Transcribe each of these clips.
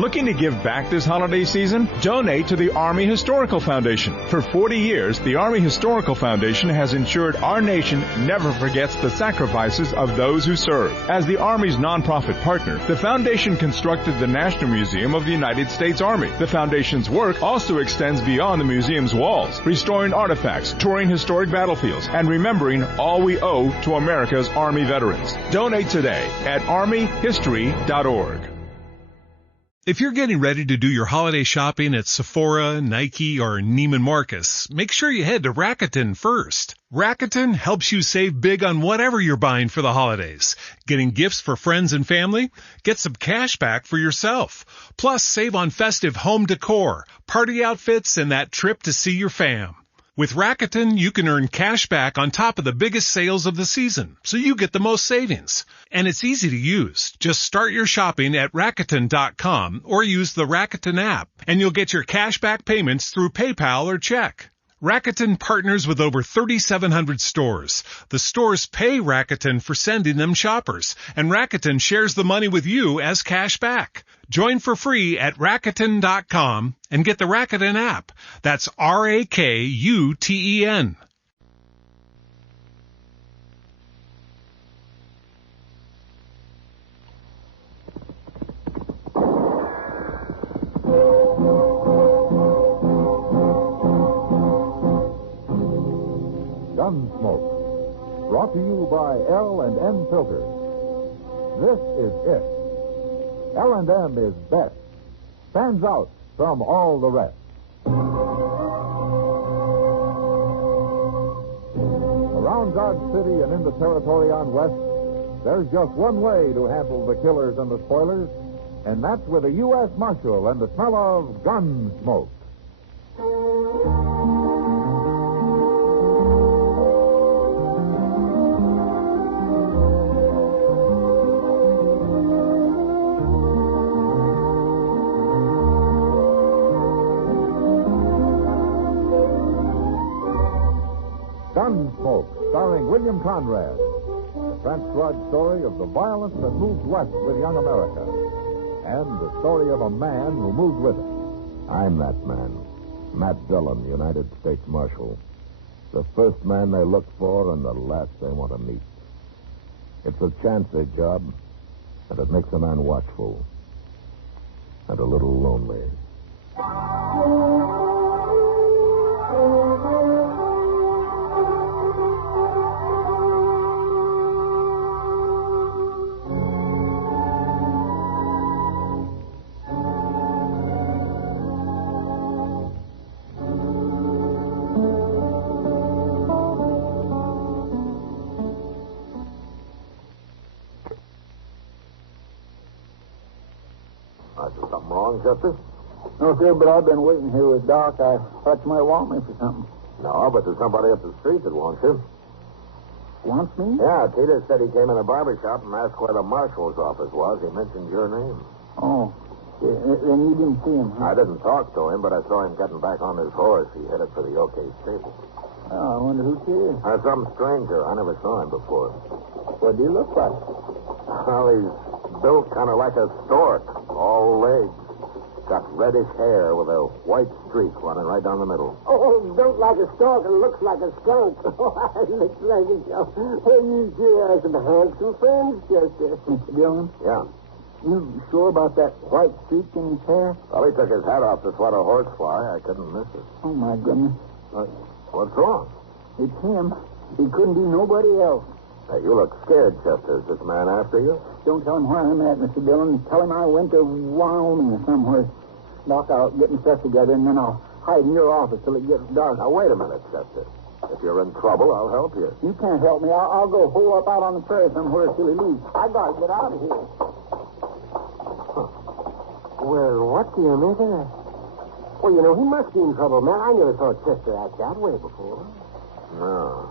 Looking to give back this holiday season? Donate to the Army Historical Foundation. For 40 years, the Army Historical Foundation has ensured our nation never forgets the sacrifices of those who serve. As the Army's nonprofit partner, the foundation constructed the National Museum of the United States Army. The foundation's work also extends beyond the museum's walls, restoring artifacts, touring historic battlefields, and remembering all we owe to America's Army veterans. Donate today at armyhistory.org. If you're getting ready to do your holiday shopping at Sephora, Nike, or Neiman Marcus, make sure you head to Rakuten first. Rakuten helps you save big on whatever you're buying for the holidays. Getting gifts for friends and family? Get some cash back for yourself. Plus, save on festive home decor, party outfits, and that trip to see your fam. With Rakuten, you can earn cash back on top of the biggest sales of the season, so you get the most savings. And it's easy to use. Just start your shopping at Rakuten.com or use the Rakuten app, and you'll get your cash back payments through PayPal or check. Rakuten partners with over 3,700 stores. The stores pay Rakuten for sending them shoppers, and Rakuten shares the money with you as cash back. Join for free at Rakuten.com and get the Rakuten app. That's Rakuten. Gunsmoke, brought to you by L&M Filters. This is it. L&M is best, stands out from all the rest. Around Dodge City and in the territory on West, there's just one way to handle the killers and the spoilers, and that's with a U.S. Marshal and the smell of Gunsmoke. Gunsmoke, starring William Conrad. The transcribed story of the violence that moved west with young America. And the story of a man who moved with it. I'm that man. Matt Dillon, United States Marshal. The first man they look for and the last they want to meet. It's a chancy job, and it makes a man watchful. And a little lonely. Is something wrong, Chester? No, sir, but I've been waiting here with Doc. I thought you might want me for something. No, but there's somebody up the street that wants you. Wants me? Yeah, Peter said he came in a barber shop and asked where the marshal's office was. He mentioned your name. Oh. Then you didn't see him, huh? I didn't talk to him, but I saw him getting back on his horse. He headed for the OK stable. Oh, I wonder who he is. Some stranger. I never saw him before. What do you look like? Well, he's built kind of like a stork. All legs. Got reddish hair with a white streak running right down the middle. Oh, built like a stork and looks like a skunk. Looks like a skunk. Hey, you sure have some handsome friends, Chester. Mr. Dillon? Yeah. You sure about that white streak in his hair? Well, he took his hat off to swat a horsefly. I couldn't miss it. Oh, my goodness. What's wrong? It's him. He couldn't be nobody else. Hey, you look scared, Chester. Is this man after you? Don't tell him where I'm at, Mr. Dillon. Tell him I went to Wyoming or somewhere. Doc, I'll get my stuff together, and then I'll hide in your office till it gets dark. Now, wait a minute, Chester. If you're in trouble, I'll help you. You can't help me. I'll go hole up out on the prairie somewhere till he leaves. I gotta get out of here. Huh. Well, what do you make of that? Well, you know, he must be in trouble, man. I never saw Chester act that way before. No.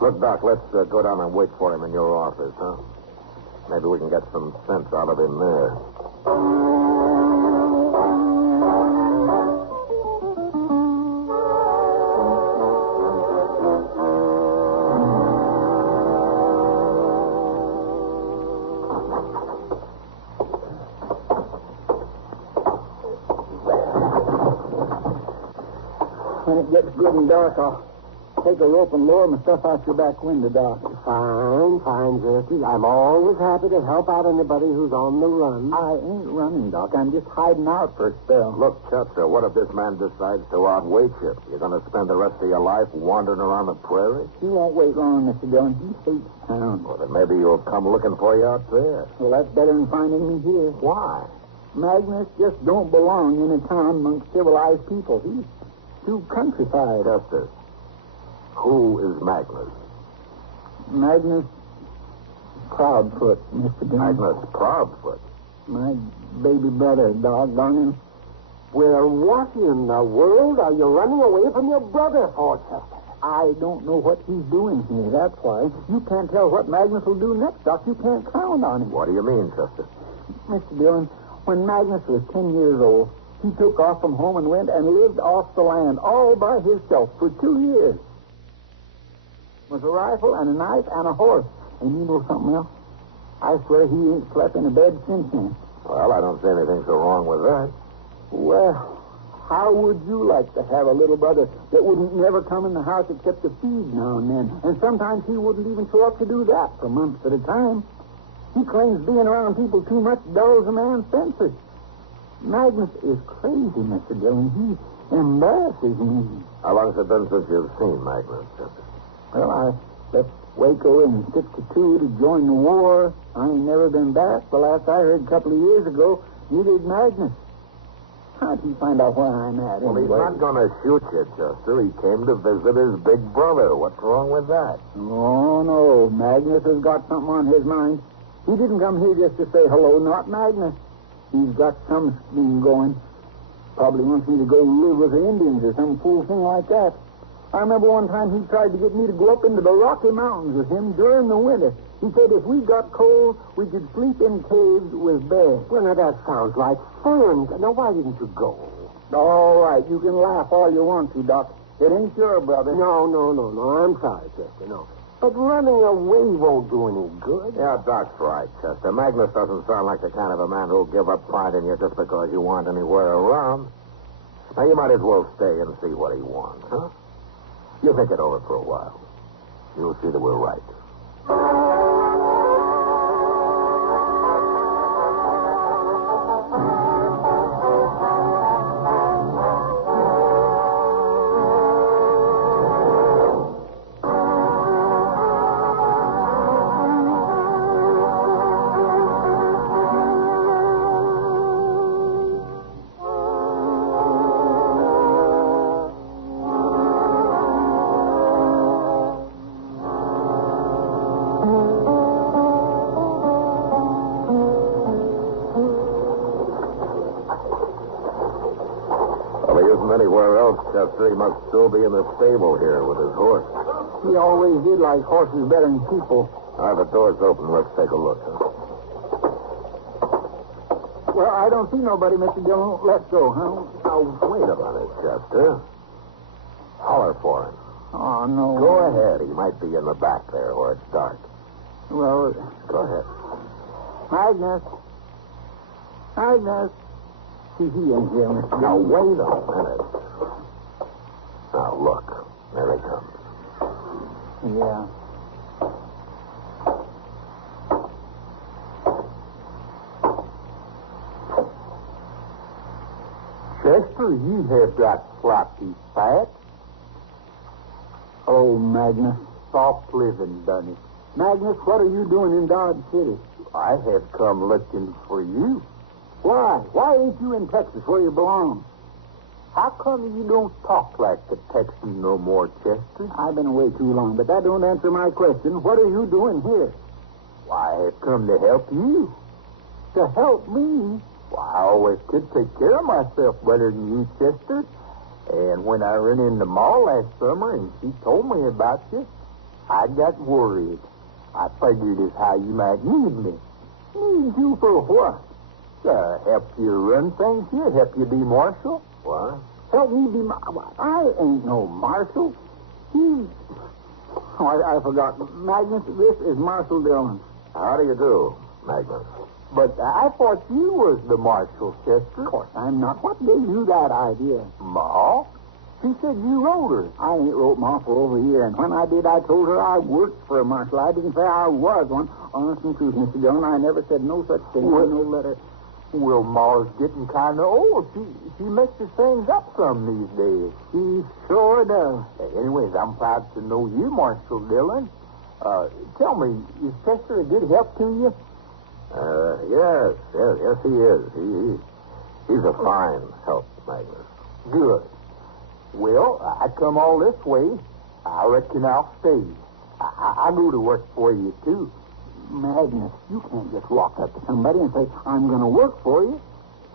Look, Doc, let's go down and wait for him in your office, huh? Maybe we can get some sense out of him there. When it gets good and dark, I'll take a rope and lower my stuff out your back window, Doc. Fine, Chester. I'm always happy to help out anybody who's on the run. I ain't running, Doc. I'm just hiding out for a spell. Look, Chester, what if this man decides to outwait you? You're going to spend the rest of your life wandering around the prairie? He won't wait long, Mr. Dillon. He hates town. Well, then maybe you'll come looking for you out there. Well, that's better than finding me here. Why? Magnus just don't belong in a town amongst civilized people. He's too countrified. Chester, who is Magnus? Magnus Proudfoot, Mr. Dillon. Magnus Proudfoot. My baby brother, doggone him. Well, what in the world are you running away from your brother for, Chester? I don't know what he's doing here, that's why. You can't tell what Magnus will do next, Doc. You can't count on him. What do you mean, Chester? Mr. Dillon, when Magnus was 10 years old, he took off from home and went and lived off the land all by himself for 2 years. With a rifle and a knife and a horse. And you know something else? I swear he ain't slept in a bed since then. Well, I don't see anything so wrong with that. Well, how would you like to have a little brother that wouldn't never come in the house except to feed now and then? And sometimes he wouldn't even show up to do that for months at a time. He claims being around people too much dulls a man's senses. Magnus is crazy, Mr. Dillon. He embarrasses me. How long has it been since you've seen Magnus, Chester? Well, I left Waco in 62 to join the war. I ain't never been back. The last I heard a couple of years ago, neither did Magnus. How'd he find out where I'm at, Well, anyway? he's not going to shoot you, Chester. He came to visit his big brother. What's wrong with that? Oh, no. Magnus has got something on his mind. He didn't come here just to say hello, not Magnus. He's got some scheme going. Probably wants me to go live with the Indians or some fool thing like that. I remember one time he tried to get me to go up into the Rocky Mountains with him during the winter. He said if we got cold, we could sleep in caves with bears. Well, now, that sounds like fun. Now, why didn't you go? All right, you can laugh all you want to, Doc. It ain't your brother. No. I'm sorry, Chester, no. But running away won't do any good. Yeah, Doc's right, Chester. Magnus doesn't sound like the kind of a man who'll give up finding you just because you aren't anywhere around. Now, you might as well stay and see what he wants, huh? You think it over for a while. You'll see that we're right. Anywhere else, Chester, he must still be in the stable here with his horse. He always did like horses better than people. All right, the door's open. Let's take a look, huh? Well, I don't see nobody, Mr. Dillon. Let's go, huh? Now, wait a minute, Chester. Holler for him. Oh, no. Go ahead. He might be in the back there where it's dark. Well, Go ahead. Magnus. See, he ain't here, Mr. Now, Dillon. wait a minute. Now, look. There he comes. Yeah. Chester, you have got floppy fat. Oh, Magnus. Soft living, done it. Magnus, what are you doing in Dodge City? I have come looking for you. Why? Why ain't you in Texas where you belong? How come you don't talk like a Texan no more, Chester? I've been away too long, but that don't answer my question. What are you doing here? Why, I have come to help you. To help me? Why, I always could take care of myself better than you, Chester. And when I ran in the mall last summer and she told me about you, I got worried. I figured as how you might need me. Need you for what? Help you run things here, help you be marshal. What? Help me be I ain't no marshal. Oh, I forgot. Magnus, this is Marshal Dillon. How do you do, Magnus? But I thought you was the marshal, Chester. Of course I'm not. What gave you that idea? Ma? She said you wrote her. I ain't wrote Ma for over a year, and when I did, I told her I worked for a marshal. I didn't say I was one. Honest and truth, Mr. Dillon, I never said no such thing in no letter. Well, Ma's getting kind of old. She mixes things up some these days. She sure does. Anyways, I'm proud to know you, Marshal Dillon. Tell me, is Chester a good help to you? Yes, he is. He's a fine help, Magnus. Good. Well, I come all this way. I reckon I'll stay. I'll go to work for you, too. Magnus, you can't just walk up to somebody and say, I'm going to work for you.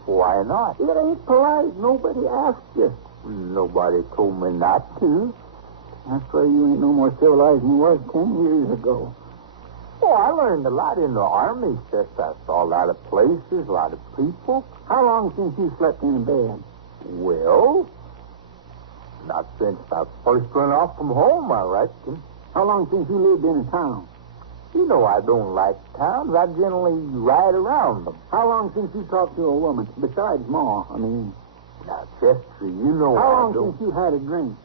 Why not? It ain't polite. Nobody asked you. Nobody told me not to. That's why you ain't no more civilized than you was 10 years ago. Oh, I learned a lot in the Army, Chester. I saw a lot of places, a lot of people. How long since you slept in bed? Well, not since I first went off from home, I reckon. How long since you lived in a town? You know I don't like towns. I generally ride around them. How long since you talked to a woman? Besides Ma, I mean. Now, Chester, you know How long since you had a drink?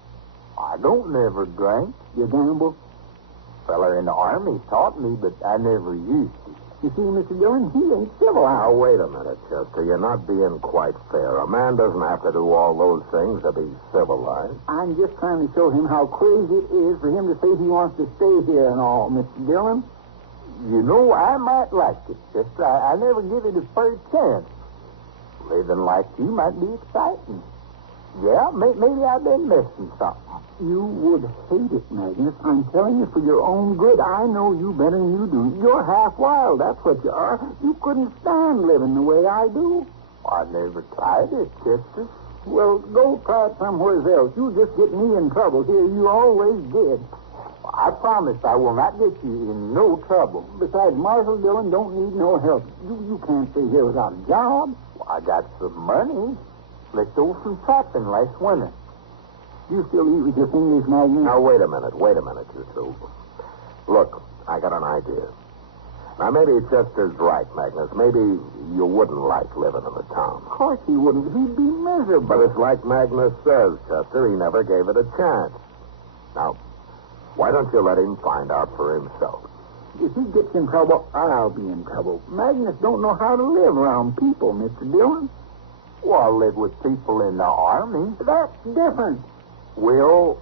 I don't never drink. You gamble? Fella in the Army taught me, but I never used it. You see, Mr. Dillon, he ain't civilized. Now, wait a minute, Chester. You're not being quite fair. A man doesn't have to do all those things to be civilized. I'm just trying to show him how crazy it is for him to say he wants to stay here and all, Mr. Dillon. You know, I might like it, Chester. I never give it a fair chance. Living like you might be exciting. Yeah, maybe I've been missing something. You would hate it, Magnus. I'm telling you for your own good. I know you better than you do. You're half wild, that's what you are. You couldn't stand living the way I do. I never tried it, Chester. Well, go try it somewhere else. You just get me in trouble here. You always did. I promise I will not get you in no trouble. Besides, Marshal Dillon don't need no help. You can't stay here without a job. Well, I got some money. Let's go some trapping last winter. You still eat with your fingers, Magnus? Now, wait a minute, you two. Look, I got an idea. Now, maybe Chester's right, Magnus. Maybe you wouldn't like living in the town. Of course he wouldn't. He'd be miserable. But it's like Magnus says, Chester. He never gave it a chance. Now, why don't you let him find out for himself? If he gets in trouble, I'll be in trouble. Magnus don't know how to live around people, Mr. Dillon. Well, I live with people in the Army. That's different. Well,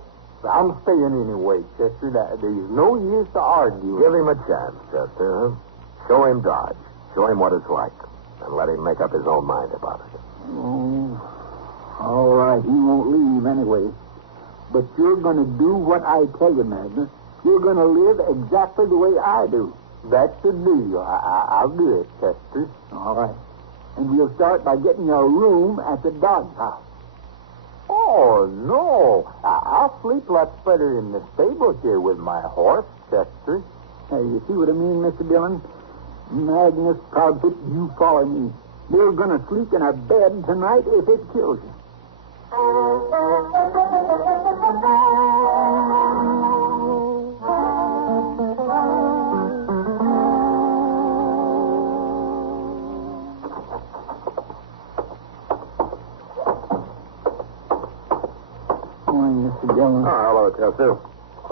I'm staying anyway, Chester. There's no use to argue. Give him a chance, Chester. Show him Dodge. Show him what it's like. And let him make up his own mind about it. Oh, all right. He won't leave anyway. But you're going to do what I tell you, Magnus. You're going to live exactly the way I do. That's the deal. I'll do it, Chester. All right. And we'll start by getting you a room at the Dodge house. Oh, no. I'll sleep lots better in the stable here with my horse, Chester. Hey, you see what I mean, Mr. Dillon? Magnus, Proudfoot, you follow me. You're going to sleep in a bed tonight if it kills you. Mr. Dillon. Oh, hello, Chester.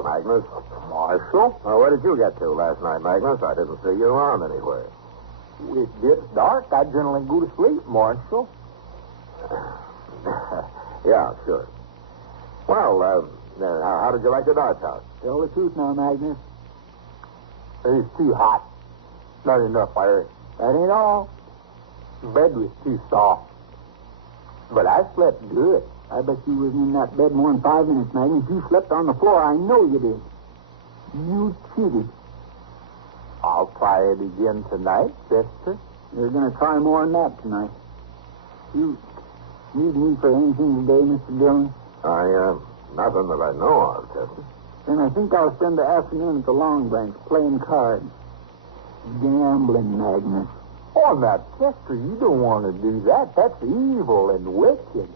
Magnus. Marshal? Oh, where did you get to last night, Magnus? I didn't see you around anywhere. It gets dark. I generally go to sleep, Marshal. Yeah, sure. Well, how did you like the Dodge house? Tell the truth now, Magnus. It's too hot. Not enough air. That ain't all. The bed was too soft. But I slept good. I bet you wasn't in that bed more than 5 minutes, Magnus. You slept on the floor. I know you did. You cheated. I'll try it again tonight, Chester. You're going to try more than that tonight. You need me for anything today, Mr. Dillon? Nothing that I know of, Chester. Then I think I'll spend the afternoon at the Long Branch playing cards. Gambling, Magnus. Oh, now, Chester, you don't want to do that. That's evil and wicked.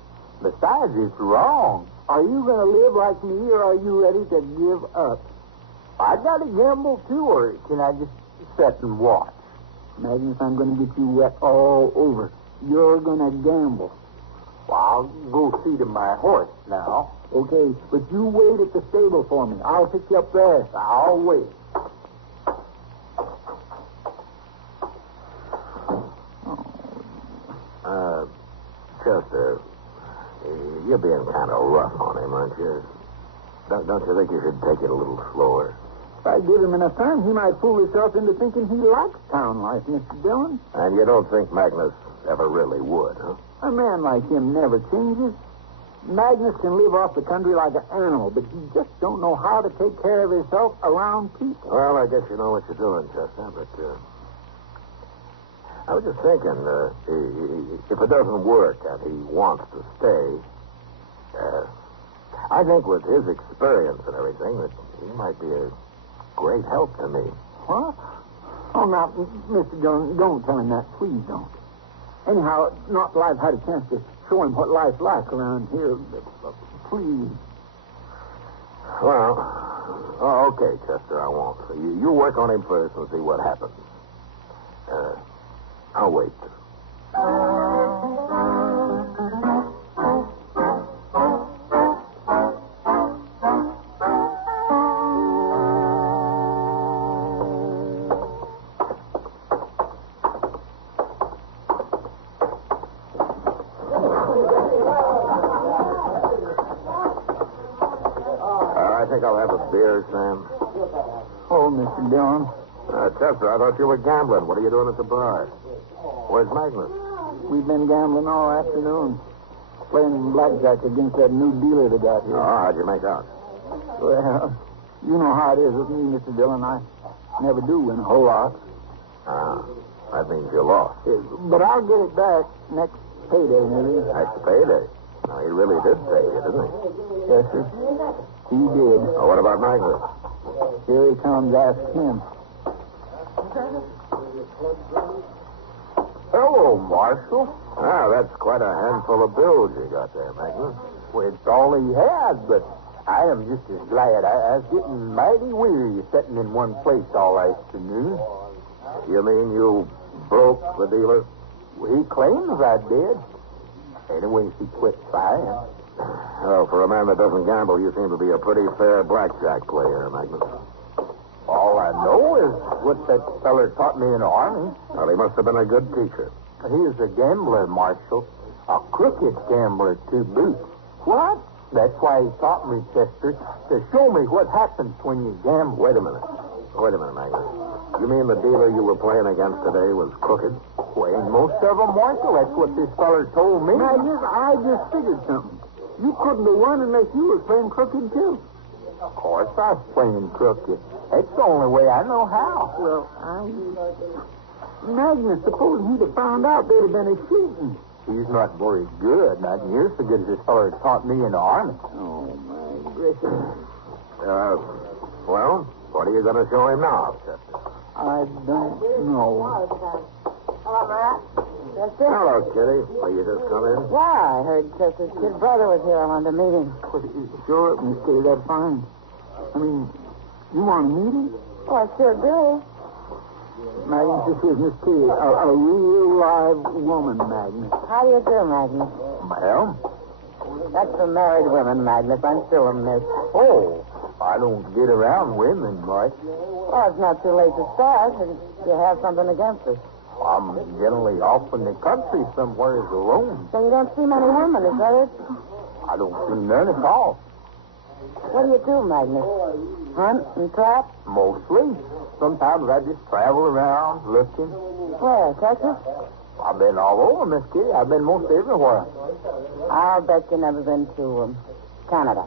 Besides, it's wrong. Are you going to live like me, or are you ready to give up? I got to gamble, too, or can I just sit and watch? Magnus, I'm going to get you wet all over. You're going to gamble. Well, I'll go see to my horse now. Okay, but you wait at the stable for me. I'll pick you up there. I'll wait. Chester, you're being kind of rough on him, aren't you? Don't you think you should take it a little slower? If I give him enough time, he might fool himself into thinking he likes town life, Mr. Dillon. And you don't think Magnus ever really would, huh? A man like him never changes. Magnus can live off the country like an animal, but he just don't know how to take care of himself around people. Well, I guess you know what you're doing, Chester, but I was just thinking, if it doesn't work and he wants to stay, I think with his experience and everything that he might be a great help to me. What? Oh, now, Mr. Dillon, don't tell him that. Please don't. Anyhow, not that I've had a chance to show him what life's like around here, but please. Well, okay, Chester, I won't. So you work on him first and see what happens. I'll wait. I think I'll have a beer, Sam. Oh, Mr. Dillon. Chester, I thought you were gambling. What are you doing at the bar? Where's Magnus? We've been gambling all afternoon. Playing blackjack against that new dealer they got here. Oh, how'd you make out? Well, you know how it is with me, Mr. Dillon. I never do win a whole lot. That means you lost. But I'll get it back next payday, maybe. Next payday? Now, he really did pay you, didn't he? Yes, sir. He did. Oh, what about Magnus? Here he comes. Ask him. Hello, Marshal. That's quite a handful of bills you got there, Magnus. Well, it's all he had, but I am just as glad. I was getting mighty weary sitting in one place all afternoon. You mean you broke the dealer? Well, he claims I did. Anyway, he quit trying. Oh, for a man that doesn't gamble, you seem to be a pretty fair blackjack player, Magnus. All I know is what that feller taught me in the Army. Well, he must have been a good teacher. He was a gambler, Marshal. A crooked gambler, to boot. What? That's why he taught me, Chester, to show me what happens when you gamble. Wait a minute, Magnus. You mean the dealer you were playing against today was crooked? Well, ain't most of them, Marshal. That's what this feller told me. Magnus, I just figured something. You couldn't have won unless you were playing crooked, too. Of course I was playing crooked. That's the only way I know how. Well, Magnus, supposing he'd have found out, there'd have been a shooting. He's not very good. Not near so good as this feller taught me in the Army. Oh, my gracious. Well, what are you going to show him now, Chester? I don't know. Hello, Matt. Chester? Hello, Kitty. Will you just come in? Yeah, I heard Chester's kid brother was here on the meeting. Sure, Miss Kitty, that's fine. I mean, you want a meeting? Oh, I sure do. Magnus, this is Miss Kitty, a real live woman, Magnus. How do you do, Magnus? Ma'am? That's for married women, Magnus. I'm still a miss. Oh, I don't get around women much. Oh, it's not too late to start, and you have something against us. I'm generally off in the country somewhere alone. So you don't see many women, is that it? I don't see none at all. What do you do, Magnus? Hunt and trap? Mostly. Sometimes I just travel around looking. Where, Texas? I've been all over, Miss Kitty. I've been most everywhere. I'll bet you never been to Canada.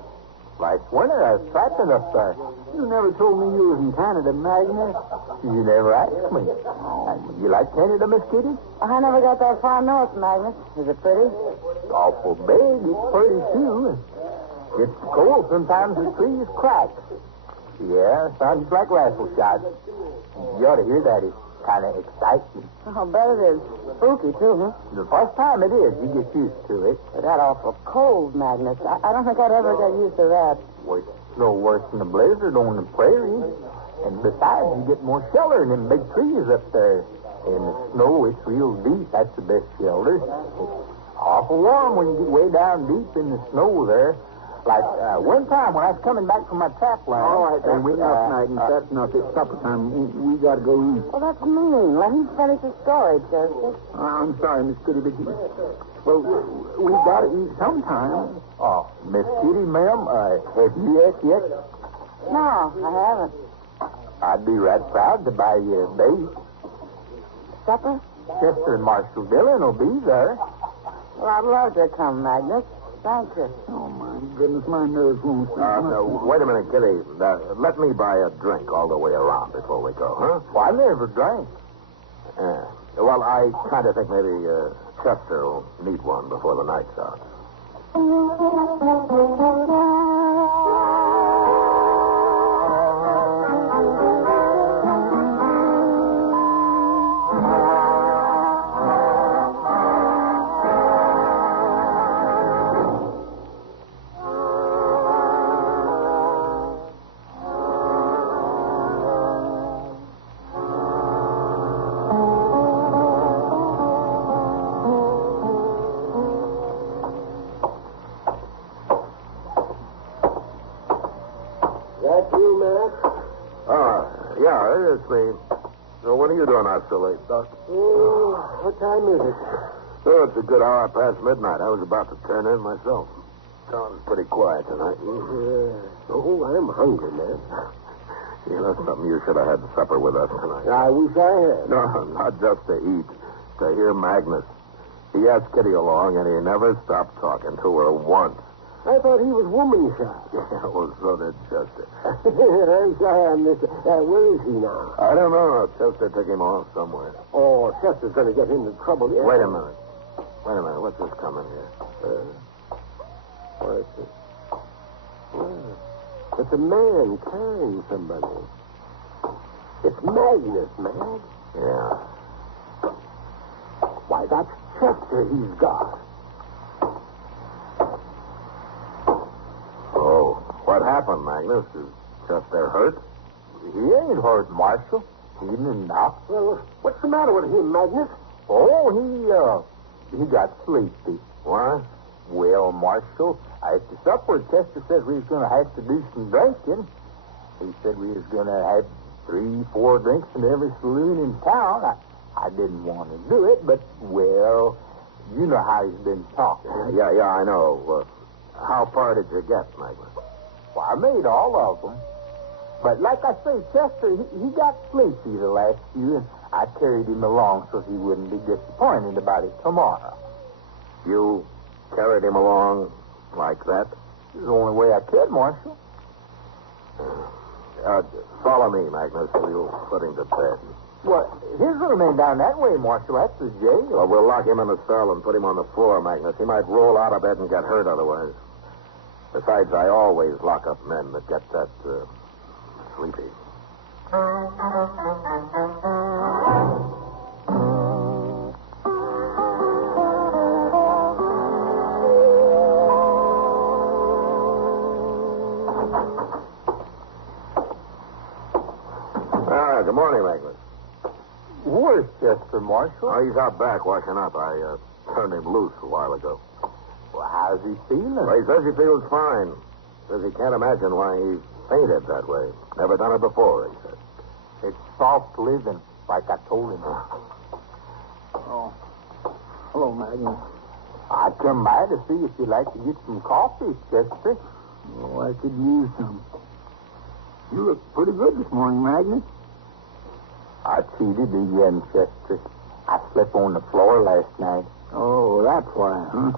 Last winter, I was trapping up there. You never told me you was in Canada, Magnus. You never asked me. You like Canada, Miss Kitty? I never got that far north, Magnus. Is it pretty? It's awful big. It's pretty, too. It's cold. Sometimes the trees crack. Yeah, sounds like rifle shots. You ought to hear that. It's kind of exciting. I'll bet it is. Spooky, too, huh? The first time it is, you get used to it. But that awful cold, Magnus. I don't think I'd ever get used to that. Well, it's no worse than a blizzard on the prairie. And besides, you get more shelter in them big trees up there. And the snow, it's real deep. That's the best shelter. It's Awful warm when you get way down deep in the snow there. Like one time when I was coming back from my trap line. All right, that's enough, Magnus. That's enough. It's supper time. We got to go eat. Well, that's mean. Let him finish his story, Chester. I'm sorry, Miss Kitty, but we got to eat sometime. Oh, Miss Kitty, ma'am, have you ate yet? No, I haven't. I'd be right proud to buy you a bait. Supper? Chester and Marshal Dillon will be there. Well, I'd love to come, Magnus. Thank you. Oh, my goodness, my nerves won't stop. No, wait a minute, Kitty. Let me buy a drink all the way around before we go, huh? Well, I never drank. Well, I kind of think maybe Chester will need one before the night's out. Yeah, it's me. So what are you doing out so late, Doc? What time is it? Oh, it's a good hour past midnight. I was about to turn in myself. Town's pretty quiet tonight. Oh, I'm hungry, man. You know something? You should have had supper with us tonight. I wish I had. No, not just to eat. To hear Magnus. He asked Kitty along, and he never stopped talking to her once. I thought he was woman shy. Yeah, well, so did Chester. I'm sorry I missed it. Where is he now? I don't know. Chester took him off somewhere. Oh, Chester's going to get into trouble. Yeah. Wait a minute. What's this coming here? What is it? It's a man carrying somebody. It's Magnus, man. Yeah. Why, that's Chester he's got. Oh, what happened, Magnus? Is Chester hurt? He ain't hurt, Marshal. He didn't knock. Well, what's the matter with him, Magnus? Oh, he got sleepy. What? Well, Marshal, after supper, Chester said we was going to have to do some drinking. He said we was going to have 3-4 drinks in every saloon in town. I didn't want to do it, but, well, you know how he's been talking. Yeah, I know. How far did you get, Magnus? Well, I made all of them. But like I say, Chester, he got sleepy the last few, and I carried him along so he wouldn't be disappointed about it tomorrow. You carried him along like that? It's the only way I could, Marshal. Follow me, Magnus. We'll put him to bed. Well, his room ain't down that way, Marshal. That's the jail. Well, we'll lock him in the cell and put him on the floor, Magnus. He might roll out of bed and get hurt otherwise. Besides, I always lock up men that get that sleepy. Good morning, Magnus. Where's Chester, Marshal? Oh, he's out back washing up. I turned him loose a while ago. Well, how's he feeling? Well, he says he feels fine. Says he can't imagine why he fainted that way. Never done it before, he said. It's soft living, like I told him. Oh. Hello, Magnus. I come by to see if you'd like to get some coffee, Chester. Oh, I could use some. You look pretty good this morning, Magnus. I cheated again, Chester. I slept on the floor last night. Oh, that's why, huh?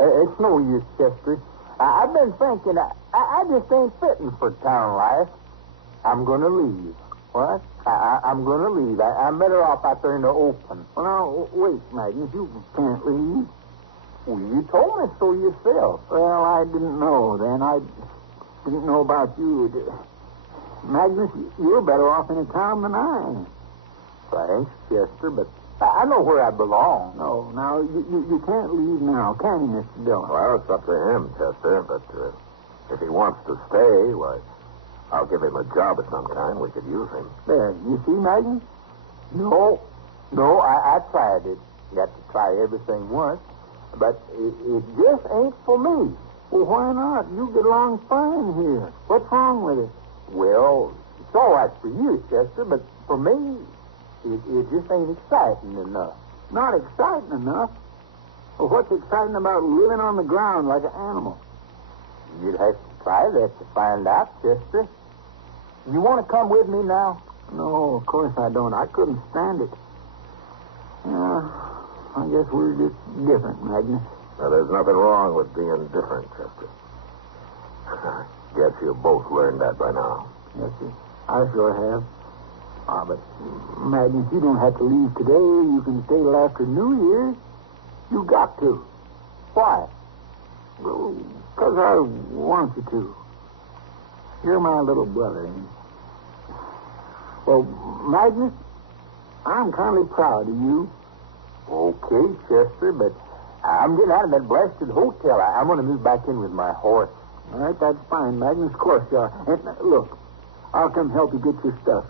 It's no use, Chester. I've been thinking, I just ain't fitting for town life. I'm going to leave. What? I'm going to leave. I'm better off out there in the open. Well, now, wait, Magnus. You can't leave. Well, you told me so yourself. Well, I didn't know then. I didn't know about you. Magnus, you're better off in a town than I am. Thanks, Chester, but I know where I belong. No, now, you can't leave now, can you, Mr. Dillon? Well, it's up to him, Chester, but if he wants to stay, why, I'll give him a job of some kind. We could use him. There, you see, Magnus? No, I tried it. You have to try everything once. but it just ain't for me. Well, why not? You get along fine here. What's wrong with it? Well, it's all right for you, Chester, but for me, it just ain't exciting enough. Not exciting enough? Well, what's exciting about living on the ground like an animal? You'd have to try that to find out, Chester. You want to come with me now? No, of course I don't. I couldn't stand it. I guess we're just different, Magnus. Now, there's nothing wrong with being different, Chester. Guess you've both learned that by now. Yes, sir. I sure have. But, Magnus, you don't have to leave today. You can stay till after New Year's. You got to. Why? Well, because I want you to. You're my little brother, ain't you? Well, Magnus, I'm kind of proud of you. Okay, Chester, but I'm getting out of that blasted hotel. I'm going to move back in with my horse. All right, that's fine, Magnus. Of course you are. And, look, I'll come help you get your stuff.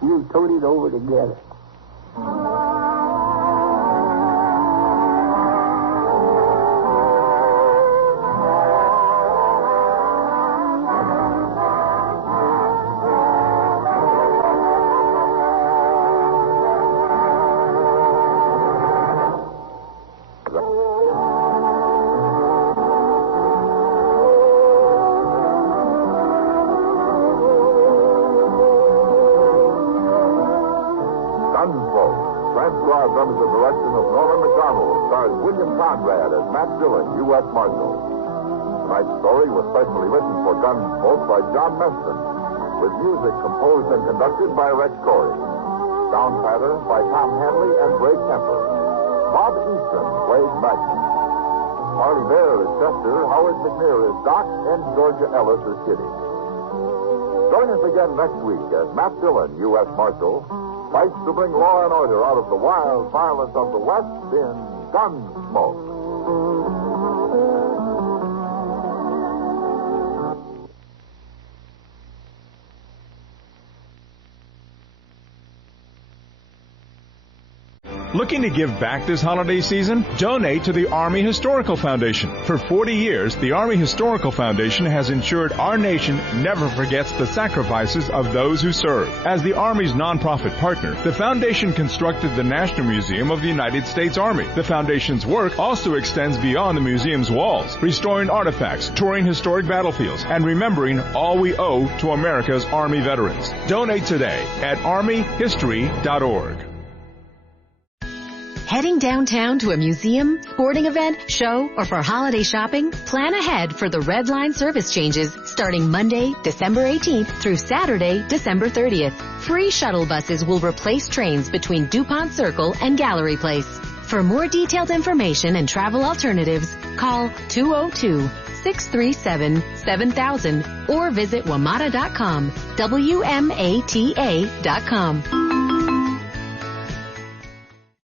We'll tote it over together. Gunsmoke, transcribed under the direction of Norman McDonald, stars William Conrad as Matt Dillon, U.S. Marshal. Tonight's story was specially written for Gunsmoke by John Meston, with music composed and conducted by Rex Corey. Sound pattern by Tom Hanley and Ray Kemper. Bob Easton played Magnus. Marty Bear is Chester, Howard McNear is Doc, and Georgia Ellis is Kitty. Join us again next week as Matt Dillon, U.S. Marshal, fights to bring law and order out of the wild violence of the West in Gunsmoke. Looking to give back this holiday season? Donate to the Army Historical Foundation. For 40 years, the Army Historical Foundation has ensured our nation never forgets the sacrifices of those who serve. As the Army's nonprofit partner, the foundation constructed the National Museum of the United States Army. The foundation's work also extends beyond the museum's walls, restoring artifacts, touring historic battlefields, and remembering all we owe to America's Army veterans. Donate today at armyhistory.org. Heading downtown to a museum, sporting event, show, or for holiday shopping? Plan ahead for the Red Line service changes starting Monday, December 18th through Saturday, December 30th. Free shuttle buses will replace trains between DuPont Circle and Gallery Place. For more detailed information and travel alternatives, call 202-637-7000 or visit WMATA.com, WMATA.com.